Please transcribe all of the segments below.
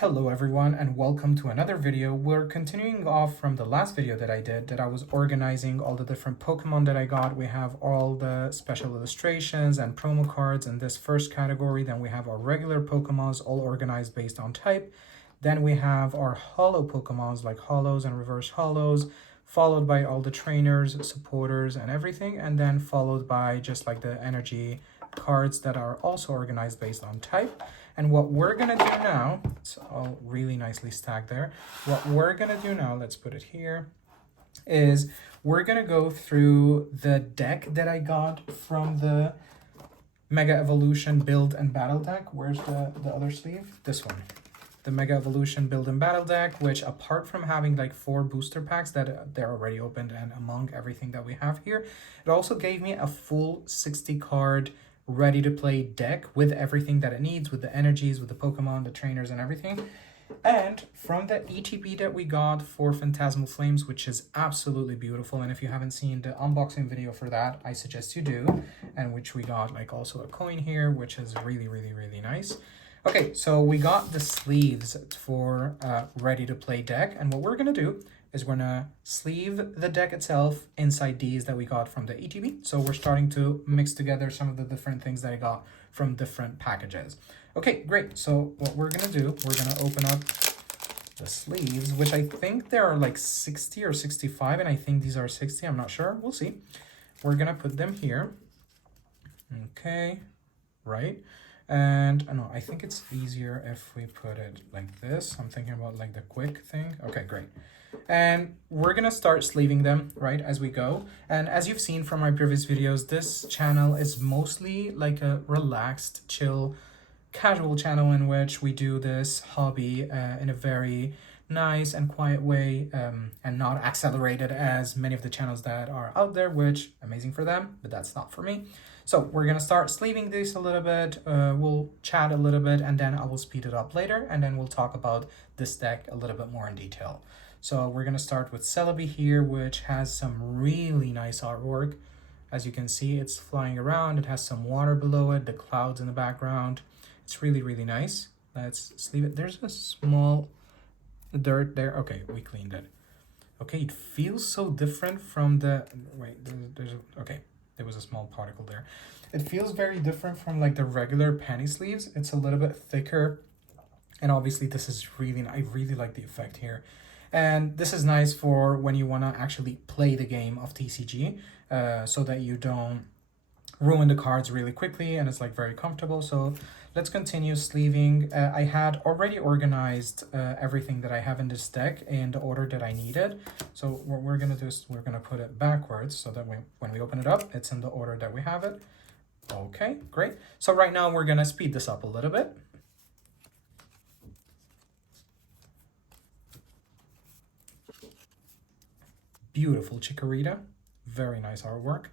Hello everyone and welcome to another video. We're continuing off from the last video that I did that I was organizing all the different Pokemon that I got. We have all the special illustrations and promo cards in this first category. Then we have our regular Pokemons all organized based on type. Then we have our holo Pokemons like holos and reverse holos, followed by all the trainers, supporters and everything, and then followed by just like the energy cards that are also organized based on type. And what we're gonna do now, it's all really nicely stacked there. What we're gonna do now, let's put it here, is we're gonna go through the deck that I got from the Mega Evolution Build and Battle deck. Where's the other sleeve? This one. The Mega Evolution Build and Battle deck, which apart from having like 4 booster packs that they're already opened and among everything that we have here, it also gave me a full 60 card ready to play deck with everything that it needs, with the energies, with the Pokemon, the trainers and everything. And from the ETB that we got for Phantasmal Flames, which is absolutely beautiful, and if you haven't seen the unboxing video for that, I suggest you do, and which we got like also a coin here, which is really nice. Okay, so we got the sleeves for ready to play deck, and what we're gonna do is we're gonna sleeve the deck itself inside these that we got from the ETB. So we're starting to mix together some of the different things that I got from different packages. Okay, great. So what we're gonna do, we're gonna open up the sleeves, which I think there are like 60 or 65, and I think these are 60, I'm not sure, we'll see. We're gonna put them here. Okay, right. And no, I think it's easier if we put it like this. I'm thinking about like the quick thing. Okay, great. And we're gonna start sleeving them right as we go. And as you've seen from my previous videos, this channel is mostly like a relaxed, chill, casual channel in which we do this hobby in a very nice and quiet way, and not accelerated as many of the channels that are out there, which amazing for them, but that's not for me. So we're gonna start sleeving this a little bit, we'll chat a little bit, and then I will speed it up later, and then we'll talk about this deck a little bit more in detail. So we're gonna start with Celebi here, which has some really nice artwork. As you can see, it's flying around, it has some water below it, the clouds in the background. It's really nice. Let's sleeve it. There's a small dirt there. Okay, we cleaned it. Okay, it feels so different from the, wait, okay, there was a small particle there. It feels very different from like the regular penny sleeves. It's a little bit thicker, and obviously this is really, I really like the effect here. And this is nice for when you want to actually play the game of TCG, so that you don't ruin the cards really quickly, and it's like very comfortable. So let's continue sleeving. I had already organized everything that I have in this deck in the order that I needed. So what we're gonna do is we're gonna put it backwards so that when we open it up, it's in the order that we have it. Okay, great. So right now we're gonna speed this up a little bit. Beautiful Chikorita, very nice artwork.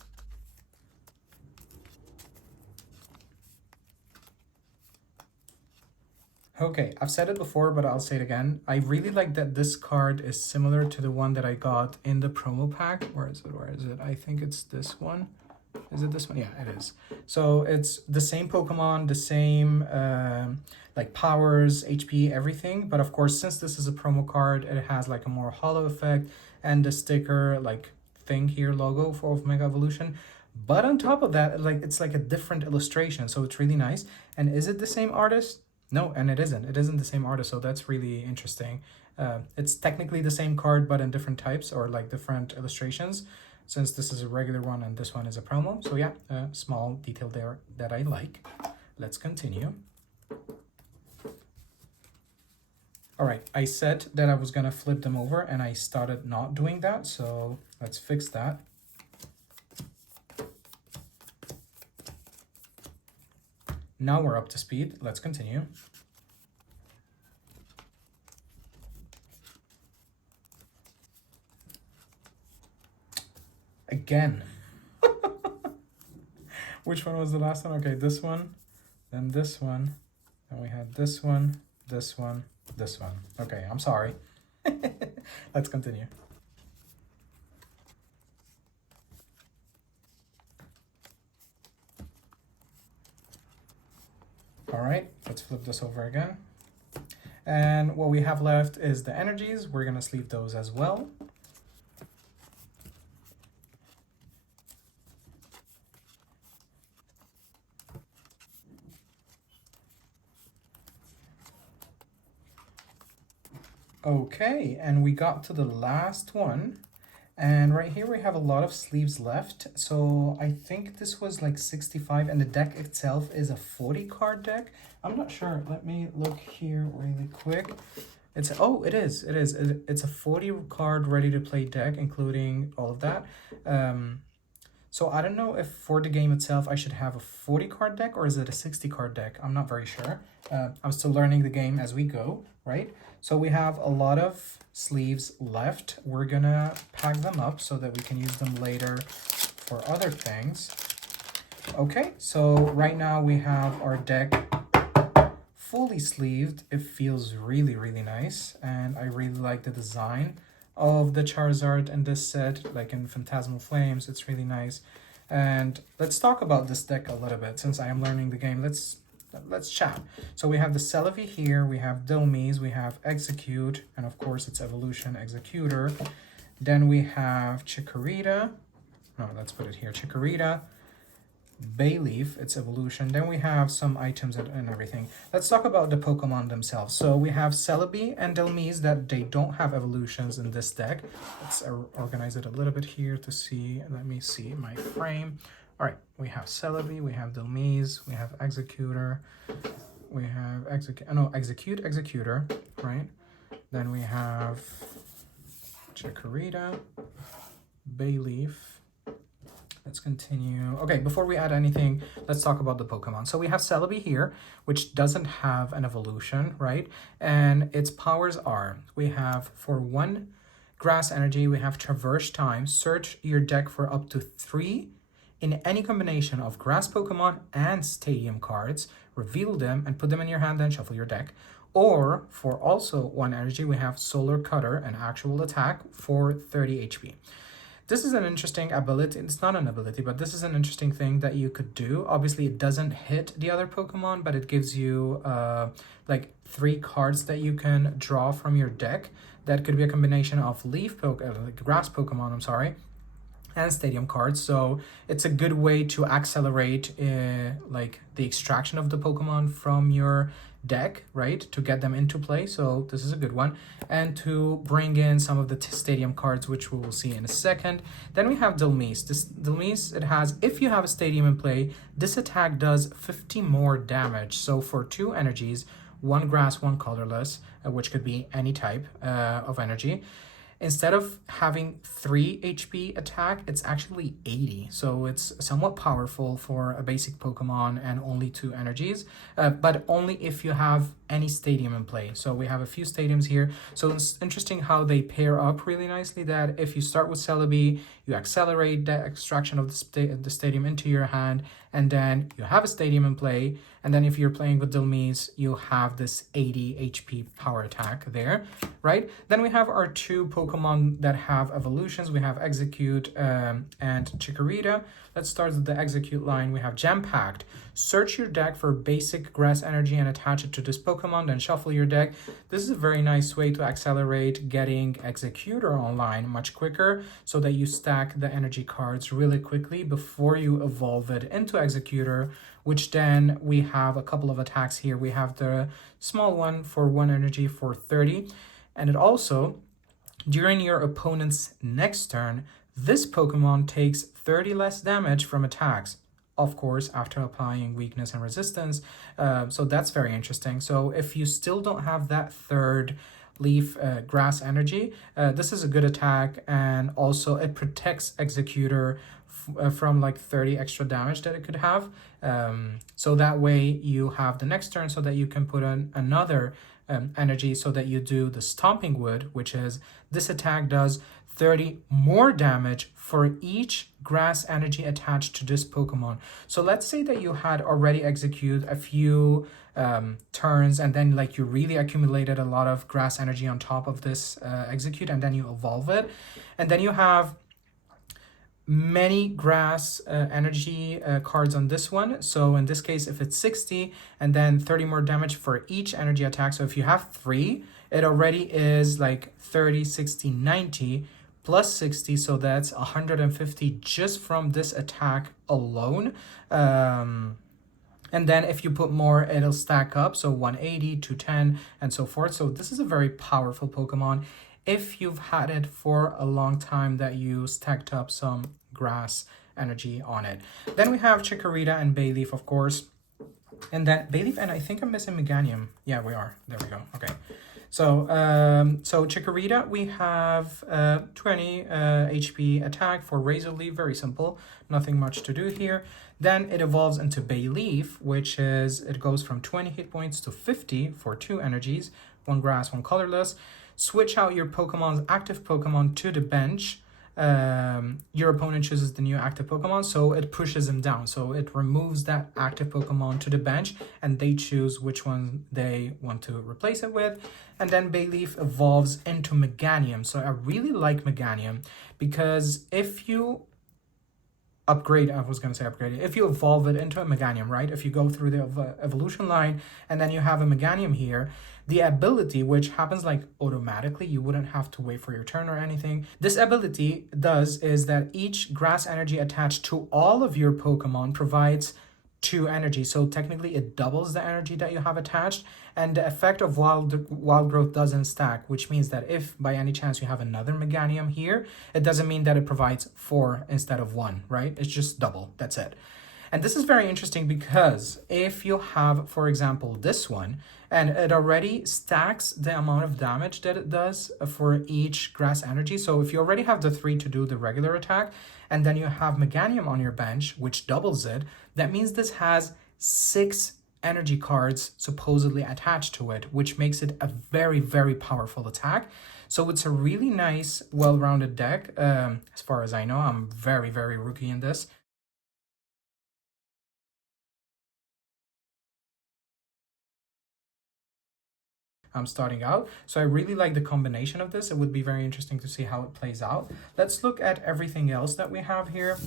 Okay, I've said it before, but I'll say it again. I really like that this card is similar to the one that I got in the promo pack. Where is it? I think it's this one. Is it this one? Yeah, it is. So it's the same Pokemon, the same like powers, HP, everything. But of course, since this is a promo card, it has like a more hollow effect and the sticker like thing here, logo for Mega Evolution. But on top of that, like it's like a different illustration. So it's really nice. And is it the same artist? No, and it isn't. It isn't the same artist, so that's really interesting. It's technically the same card, but in different types or like different illustrations, since this is a regular one and this one is a promo. So yeah, a small detail there that I like. Let's continue. All right, I said that I was gonna flip them over and I started not doing that, so let's fix that. Now we're up to speed. Let's continue. Again. Which one was the last one? Okay, this one, then this one, and we had this one, this one, this one. Okay, I'm sorry. Let's continue. All right, let's flip this over again. And what we have left is the energies. We're gonna sleeve those as well. Okay, and we got to the last one. And right here we have a lot of sleeves left. So I think this was like 65 and the deck itself is a 40 card deck. I'm not sure. Let me look here really quick. It's, oh, it is. It's a 40 card ready to play deck, including all of that. So I don't know if for the game itself I should have a 40 card deck or is it a 60 card deck? I'm not very sure. I'm still learning the game as we go, right? So we have a lot of sleeves left. We're gonna pack them up so that we can use them later for other things. Okay, so right now we have our deck fully sleeved. It feels really, really nice, and I really like the design of the Charizard in this set, like in Phantasmal Flames. It's really nice. And let's talk about this deck a little bit. Since I am learning the game, let's chat. So we have the Celebi here, we have Dilmies, we have Execute, and of course its evolution, Executor. Then we have Chikorita. No, let's put it here. Chikorita, Bayleaf, its evolution. Then we have some items and everything. Let's talk about the Pokemon themselves. So we have Celebi and Dilmies that they don't have evolutions in this deck. Let's organize it a little bit here to see. Let me see my frame. All right, we have Celebi, we have Dilmies, we have Executor, we have Executor, right? Then we have Chikorita, Bayleaf. Let's continue. Okay, before we add anything, let's talk about the Pokemon. So we have Celebi here, which doesn't have an evolution, right? And its powers are, we have for 1 grass energy, we have Traverse Time. Search your deck for up to 3 in any combination of grass Pokemon and stadium cards, reveal them and put them in your hand, then shuffle your deck. Or for also 1 energy, we have Solar Cutter, an actual attack for 30 HP. This is an interesting ability. It's not an ability, but this is an interesting thing that you could do. Obviously, it doesn't hit the other Pokemon, but it gives you like 3 cards that you can draw from your deck. That could be a combination of grass Pokemon, I'm sorry, and stadium cards. So it's a good way to accelerate like the extraction of the Pokemon from your deck, right, to get them into play. So this is a good one, and to bring in some of the stadium cards, which we will see in a second. Then we have Dilmies. This Dilmies, it has, if you have a stadium in play, this attack does 50 more damage. So for 2 energies, 1 grass, 1 colorless, which could be any type of energy, instead of having 3 HP attack, it's actually 80. So it's somewhat powerful for a basic Pokemon and only 2 energies, but only if you have any stadium in play. So we have a few stadiums here. So it's interesting how they pair up really nicely, that if you start with Celebi, you accelerate the extraction of the stadium into your hand, and then you have a stadium in play. And then if you're playing with Dilmies, you have this 80 HP power attack there, right? Then we have our 2 Pokemon that have evolutions. We have Execute and Chikorita. Let's start with the Execute line. We have Jam Packed. Search your deck for basic grass energy and attach it to this Pokemon, then shuffle your deck. This is a very nice way to accelerate getting Executor online much quicker, so that you stack the energy cards really quickly before you evolve it into Executor, which then we have a couple of attacks here. We have the small one for 1 energy for 30, and it also, during your opponent's next turn, this Pokemon takes 30 less damage from attacks, of course, after applying weakness and resistance. So that's very interesting. So if you still don't have that 3rd leaf grass energy, this is a good attack, and also it protects Executor from like 30 extra damage that it could have. So that way you have the next turn so that you can put in another energy, so that you do the Stomping Wood, which is, this attack does 30 more damage for each grass energy attached to this Pokemon. So let's say that you had already execute a few turns, and then like you really accumulated a lot of grass energy on top of this execute, and then you evolve it, and then you have many grass energy cards on this one. So in this case, if it's 60 and then 30 more damage for each energy attack. So if you have 3, it already is like 30, 60, 90 plus 60. So that's 150 just from this attack alone. And then if you put more, it'll stack up. So 180, 210, and so forth. So this is a very powerful Pokemon. If you've had it for a long time, that you stacked up some grass energy on it. Then we have Chikorita and Bayleaf, of course. And then Bayleaf, and I think I'm missing Meganium. Yeah, we are. There we go. Okay. So, Chikorita, we have 20 HP attack for Razor Leaf. Very simple. Nothing much to do here. Then it evolves into Bayleaf, which is, it goes from 20 hit points to 50 for 2 energies. 1 grass, 1 colorless. Switch out your Pokemon's active Pokemon to the bench. Your opponent chooses the new active Pokemon, so it pushes them down. So it removes that active Pokemon to the bench, and they choose which one they want to replace it with. And then Bayleaf evolves into Meganium. So I really like Meganium because if you upgrade, if you evolve it into a Meganium, right? If you go through the evolution line and then you have a Meganium here, the ability, which happens like automatically, you wouldn't have to wait for your turn or anything. This ability does is that each grass energy attached to all of your Pokemon provides 2 energy. So technically it doubles the energy that you have attached, and the effect of wild growth doesn't stack, which means that if by any chance you have another Meganium here, it doesn't mean that it provides 4 instead of 1, right? It's just double. That's it. And this is very interesting because if you have, for example, this one, and it already stacks the amount of damage that it does for each grass energy. So if you already have the 3 to do the regular attack, and then you have Meganium on your bench, which doubles it, that means this has 6 energy cards supposedly attached to it, which makes it a very, very powerful attack. So it's a really nice, well-rounded deck. As far as I know, I'm very, very rookie in this. I'm starting out. So I really like the combination of this. It would be very interesting to see how it plays out. Let's look at everything else that we have here.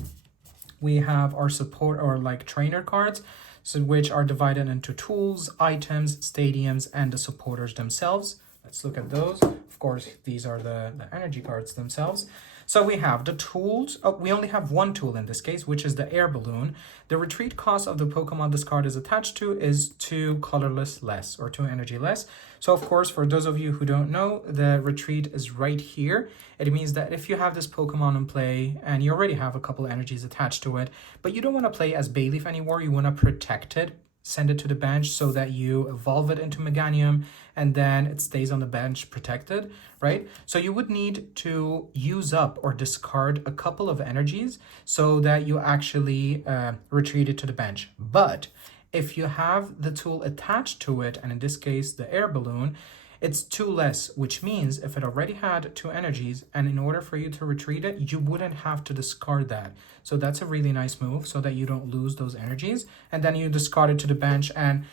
We have our support or like trainer cards, so which are divided into tools, items, stadiums, and the supporters themselves. Let's look at those. Of course, these are the energy cards themselves. So we have the tools. Oh, we only have 1 tool in this case, which is the air balloon. The retreat cost of the Pokemon this card is attached to is 2 colorless less, or 2 energy less. So of course, for those of you who don't know, the retreat is right here. It means that if you have this Pokemon in play and you already have a couple energies attached to it, but you don't want to play as Bayleaf anymore, you want to protect it, send it to the bench so that you evolve it into Meganium and then it stays on the bench protected, right? So you would need to use up or discard a couple of energies so that you actually retreat it to the bench. But if you have the tool attached to it, and in this case, the air balloon, it's 2 less, which means if it already had 2 energies, and in order for you to retreat it, you wouldn't have to discard that. So that's a really nice move so that you don't lose those energies. And then you discard it to the bench. And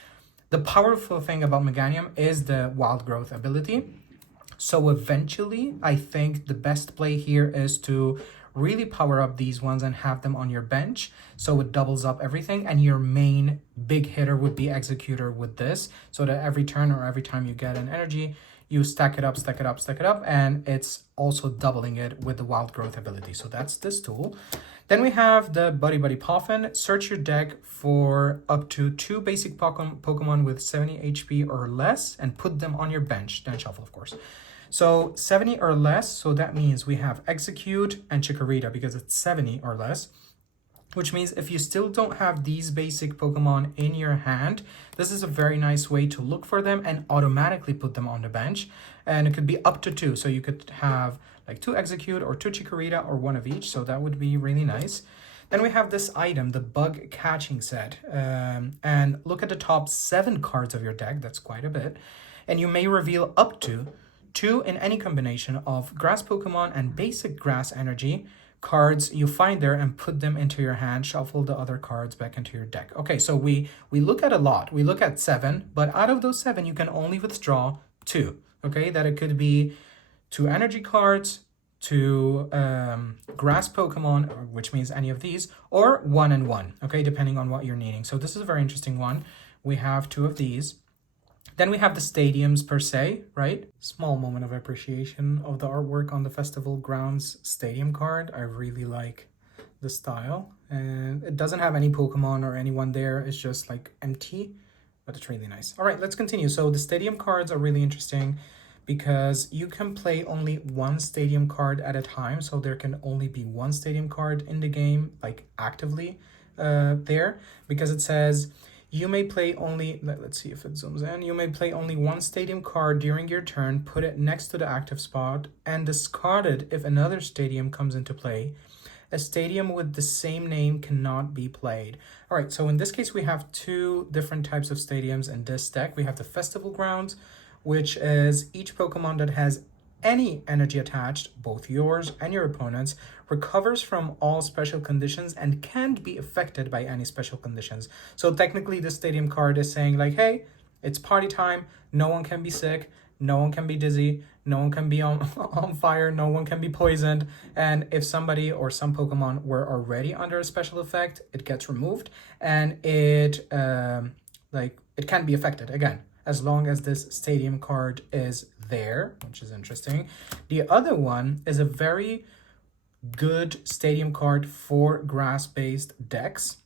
the powerful thing about Meganium is the wild growth ability. So eventually, I think the best play here is to really power up these ones and have them on your bench so it doubles up everything, and your main big hitter would be Executor with this, so that every turn or every time you get an energy, you stack it up, and it's also doubling it with the wild growth ability. So that's this tool. Then we have the Buddy Buddy Poffin. Search your deck for up to 2 basic Pokemon with 70 HP or less and put them on your bench, then shuffle, of course. So 70 or less, so that means we have Execute and Chikorita because it's 70 or less, which means if you still don't have these basic Pokemon in your hand, this is a very nice way to look for them and automatically put them on the bench. And it could be up to 2, so you could have like 2 Execute or 2 Chikorita or 1 of each, so that would be really nice. Then we have this item, the Bug Catching Set, and look at the top 7 cards of your deck, that's quite a bit, and you may reveal up to 2 in any combination of grass Pokemon and basic grass energy cards you find there and put them into your hand. Shuffle the other cards back into your deck. Okay, so we look at a lot. We look at 7, but out of those 7, you can only withdraw 2. Okay, that it could be 2 energy cards, to grass Pokemon, which means any of these, or 1 and 1, okay, depending on what you're needing. So this is a very interesting one. We have 2 of these. Then we have the stadiums per se, right? Small moment of appreciation of the artwork on the Festival Grounds stadium card. I really like the style. And it doesn't have any Pokemon or anyone there. It's just like empty, but it's really nice. All right, let's continue. So the stadium cards are really interesting because you can play only one stadium card at a time. So there can only be one stadium card in the game, like actively there, because it says you may play only, let's see if it zooms in. You may play only one stadium card during your turn, put it next to the active spot, and discard it if another stadium comes into play. A stadium with the same name cannot be played. All right, so in this case, we have 2 different types of stadiums in this deck. We have the Festival Grounds, which is each Pokemon that has any energy attached, both yours and your opponent's, recovers from all special conditions and can't be affected by any special conditions. So technically the stadium card is saying like, hey, it's party time, no one can be sick, no one can be dizzy, no one can be on fire, no one can be poisoned, and if somebody or some Pokemon were already under a special effect, it gets removed, and it can't be affected again, as long as this stadium card is there, which is interesting. The other one is a very good stadium card for grass-based decks,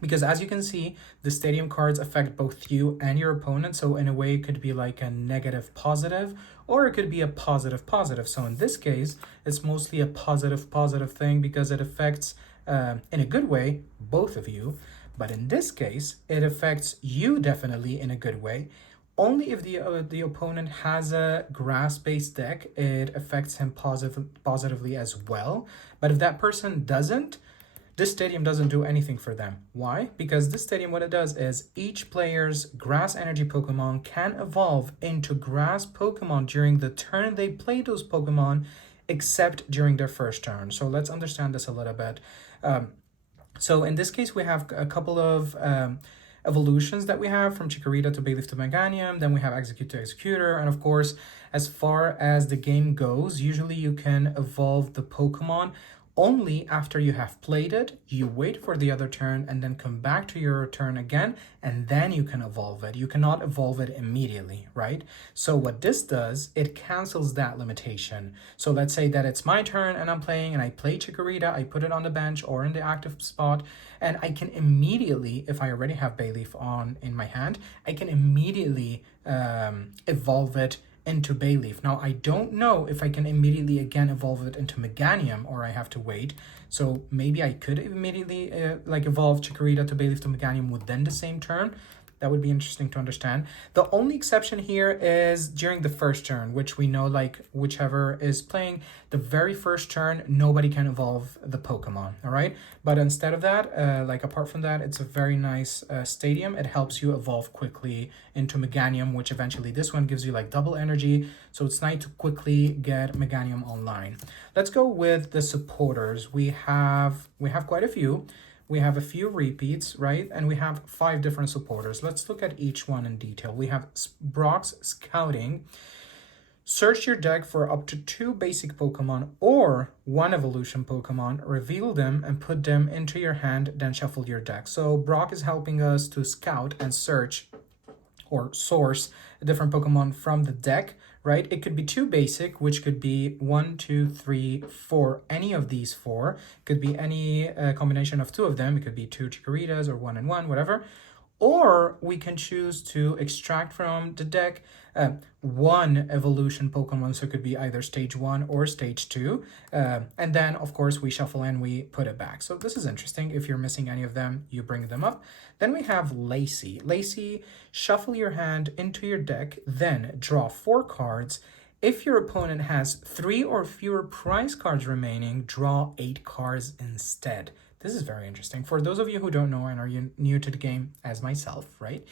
because as you can see, the stadium cards affect both you and your opponent. So in a way, it could be like a negative positive, or it could be a positive positive. So in this case, it's mostly a positive positive thing because it affects, in a good way, both of you. But in this case, it affects you definitely in a good way. Only if the opponent has a grass-based deck, it affects him positively as well. But if that person doesn't, this stadium doesn't do anything for them. Why? Because this stadium, what it does is each player's grass energy Pokemon can evolve into grass Pokemon during the turn they play those Pokemon, except during their first turn. So let's understand this a little bit. So in this case, we have a couple of evolutions that we have from Chikorita to Bayleaf to Meganium, then we have Execute to Executor, and of course, as far as the game goes, usually you can evolve the Pokemon only after you have played it, you wait for the other turn and then come back to your turn again, and then you can evolve it. You cannot evolve it immediately, right? So what this does, it cancels that limitation. So let's say that it's my turn and I'm playing and I play Chikorita, I put it on the bench or in the active spot, and I can immediately, if I already have Bayleaf on in my hand, I can immediately evolve it into Bayleaf. Now, I don't know if I can immediately again evolve it into Meganium or I have to wait. So maybe I could immediately evolve Chikorita to Bayleaf to Meganium within the same turn. That would be interesting to understand. The only exception here is during the first turn, which we know, like whichever is playing the very first turn, nobody can evolve the Pokemon, all right? But instead of that, apart from that, it's a very nice stadium. It helps you evolve quickly into Meganium, which eventually this one gives you like double energy. So it's nice to quickly get Meganium online. Let's go with the supporters. We have quite a few. We have a few repeats, right? And we have 5 different supporters. Let's look at each one in detail. We have Brock's Scouting. Search your deck for up to 2 basic Pokemon or 1 evolution Pokemon, reveal them and put them into your hand, then shuffle your deck. So Brock is helping us to scout and search or source different Pokemon from the deck, right? It could be 2 basic, which could be 1, 2, 3, 4, any of these 4. Could be any combination of 2 of them. It could be 2 Chikoritas or 1 and 1, whatever. Or we can choose to extract from the deck 1 evolution Pokemon, so it could be either stage 1 or stage 2. And then, of course, we shuffle and we put it back. So this is interesting. If you're missing any of them, you bring them up. Then we have Lacy. Lacy, shuffle your hand into your deck, then draw 4 cards. If your opponent has 3 or fewer prize cards remaining, draw 8 cards instead. This is very interesting. For those of you who don't know and are new to the game, as myself, right?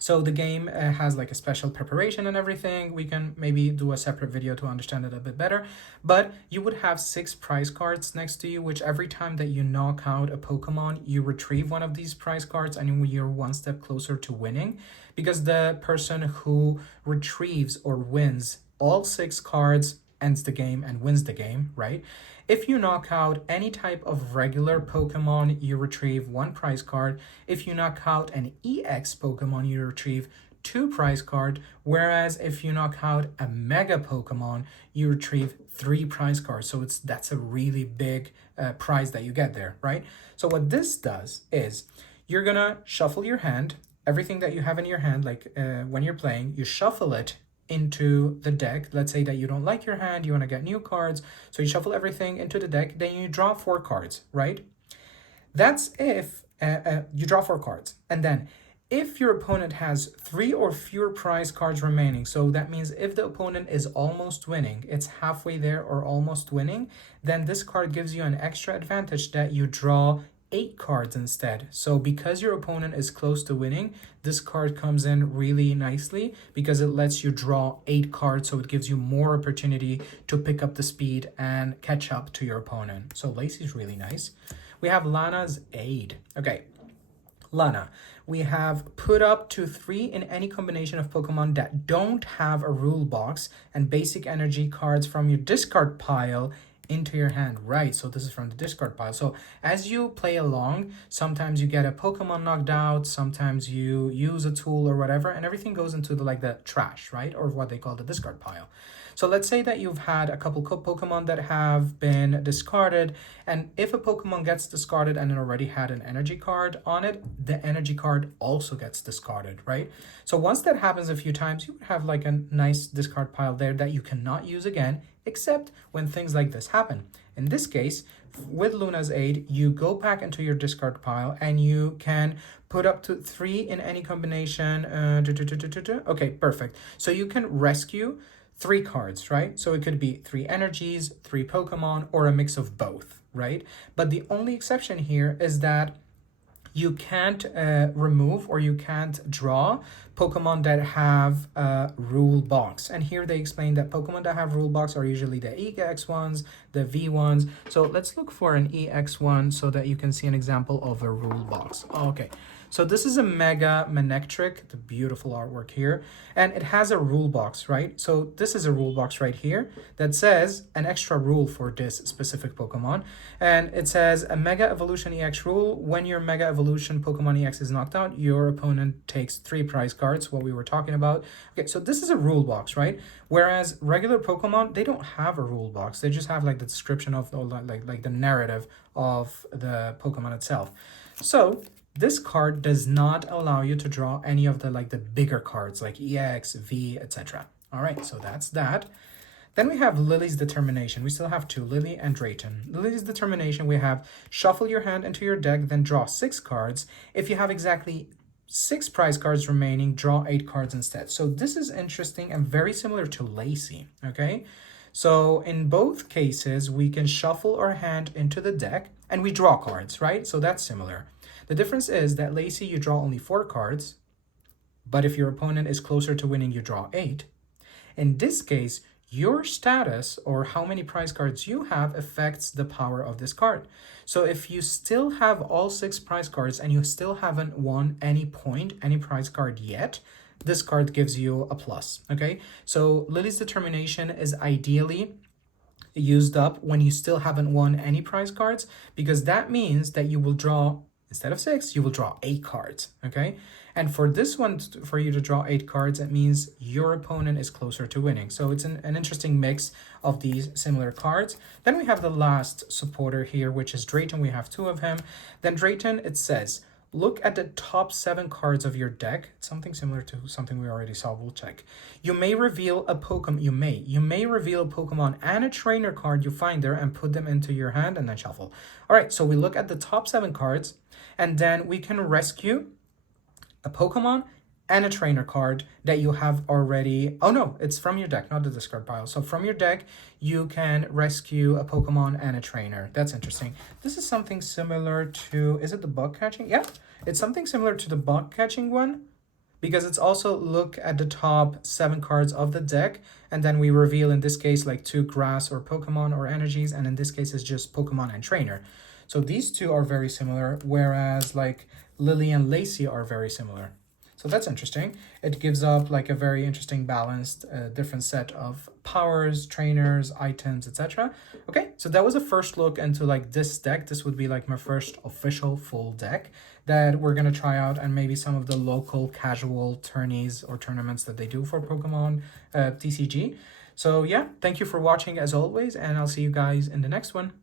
So the game has like a special preparation and everything. We can maybe do a separate video to understand it a bit better. But you would have 6 prize cards next to you, which every time that you knock out a Pokemon, you retrieve one of these prize cards and you're 1 step closer to winning. Because the person who retrieves or wins all 6 cards ends the game and wins the game, right? If you knock out any type of regular Pokemon, you retrieve 1 prize card. If you knock out an EX Pokemon, you retrieve 2 prize card, whereas if you knock out a Mega Pokemon, you retrieve 3 prize cards. So that's a really big prize that you get there, right? So what this does is you're gonna shuffle your hand, everything that you have in your hand, like when you're playing, you shuffle it into the deck. Let's say that you don't like your hand, you want to get new cards, so you shuffle everything into the deck, then you draw 4 cards, right? That's if you draw 4 cards, and then if your opponent has 3 or fewer prize cards remaining, so that means if the opponent is almost winning, it's halfway there or almost winning, then this card gives you an extra advantage that you draw 8 cards instead. So because your opponent is close to winning, this card comes in really nicely because it lets you draw 8 cards, so it gives you more opportunity to pick up the speed and catch up to your opponent. So Lacey's really nice. We have Lana's Aid. Okay, Lana, we have put up to 3 in any combination of Pokemon that don't have a rule box and basic energy cards from your discard pile into your hand. Right, so this is from the discard pile. So as you play along, sometimes you get a Pokemon knocked out, sometimes you use a tool or whatever, and everything goes into the trash, right? Or what they call the discard pile. So let's say that you've had a couple Pokemon that have been discarded, and if a Pokemon gets discarded and it already had an energy card on it, the energy card also gets discarded, right? So once that happens a few times, you have like a nice discard pile there that you cannot use again, except when things like this happen. In this case, with Luna's Aid, you go back into your discard pile and you can put up to 3 in any combination. Okay, perfect. So you can rescue 3 cards, right? So it could be 3 energies, 3 Pokemon, or a mix of both, right? But the only exception here is that you can't remove or you can't draw Pokemon that have a rule box. And here they explain that Pokemon that have rule box are usually the EX ones, the V ones. So let's look for an EX one so that you can see an example of a rule box. Okay. So this is a Mega Manectric, the beautiful artwork here, and it has a rule box, right? So this is a rule box right here that says an extra rule for this specific Pokemon, and it says a Mega Evolution EX rule. When your Mega Evolution Pokemon EX is knocked out, your opponent takes 3 prize cards, what we were talking about. Okay, so this is a rule box, right? Whereas regular Pokemon, they don't have a rule box. They just have like the description of like the narrative of the Pokemon itself. So this card does not allow you to draw any of the bigger cards like EX, V, etc. All right, so that's that. Then we have Lily's Determination. We still have 2, Lily and Drayton. Lily's Determination, we have shuffle your hand into your deck, then draw 6 cards. If you have exactly 6 prize cards remaining, draw 8 cards instead. So this is interesting and very similar to Lacey, okay? So in both cases, we can shuffle our hand into the deck and we draw cards, right? So that's similar. The difference is that Lacey, you draw only 4 cards, but if your opponent is closer to winning, you draw 8. In this case, your status or how many prize cards you have affects the power of this card. So if you still have all 6 prize cards and you still haven't won any prize card yet, this card gives you a plus, okay? So Lily's Determination is ideally used up when you still haven't won any prize cards, because that means that you will draw, instead of 6, you will draw 8 cards, okay? And for this one, for you to draw 8 cards, it means your opponent is closer to winning. So it's an interesting mix of these similar cards. Then we have the last supporter here, which is Drayton. We have 2 of him. Then Drayton, it says, look at the top 7 cards of your deck. It's something similar to something we already saw. We'll check. You may reveal a Pokemon. You may reveal a Pokemon and a trainer card you find there and put them into your hand and then shuffle. All right, so we look at the top 7 cards, and then we can rescue a Pokemon and a trainer card that you have already. Oh no, it's from your deck, not the discard pile. So from your deck, you can rescue a Pokemon and a trainer. That's interesting. This is something similar to, is it the bug catching? Yeah, it's something similar to the bug catching one, because it's also look at the top 7 cards of the deck, and then we reveal in this case like 2 grass or Pokemon or energies, and in this case it's just Pokemon and trainer. So these 2 are very similar, whereas like Lily and Lacey are very similar. So that's interesting. It gives up like a very interesting balanced different set of powers, trainers, items, etc. Okay, so that was a first look into like this deck. This would be like my first official full deck that we're gonna try out, and maybe some of the local casual tourneys or tournaments that they do for Pokemon TCG. So yeah, thank you for watching as always, and I'll see you guys in the next one.